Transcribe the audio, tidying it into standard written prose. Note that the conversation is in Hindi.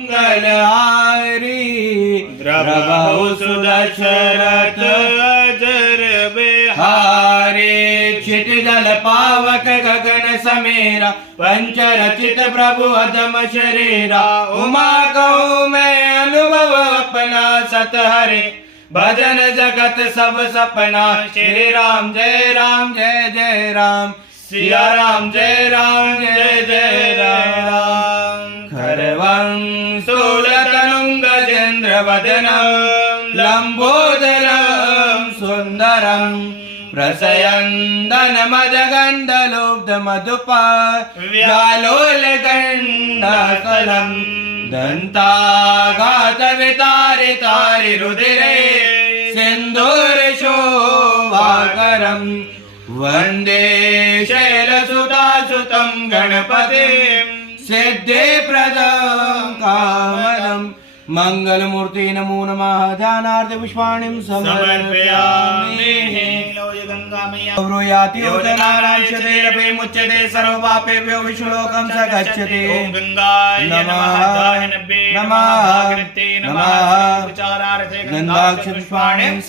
मंगलहारी द्रवहु सुदशरथ जर बिहारी क्षितिजल पावक गगन समेरा पंचरचित प्रभु अदम शरीरा उमा कहूँ मैं अनुभव अपना सत हरे भजन जगत सब सपना श्री राम जय जय राम सिया राम जय जय राम खरवं शूलतनुं गजेन्द्र वदनं लंबोदरं सुंदरं प्रसयन्दन मदगन्धलुब्ध मधुपा व्यालोलगण्डकलं दन्ताघात वितारि रुधिरे सिन्दूरशोभाकरं वन्दे शैलसुतासुतं गणपतिं सिद्धिप्रदं कामदं मंगलमूर्ति नमो नमः ध्यानार्थ पुष्पाणिं समर्पयामि ब्रूयाति ओदनारायणते रपे मुच्यते सर्वपापेभ्यो विष्णुलोकं स गच्छति ओम गंगाय नमः नमः नमः गंगाक्ष पुष्पाणिं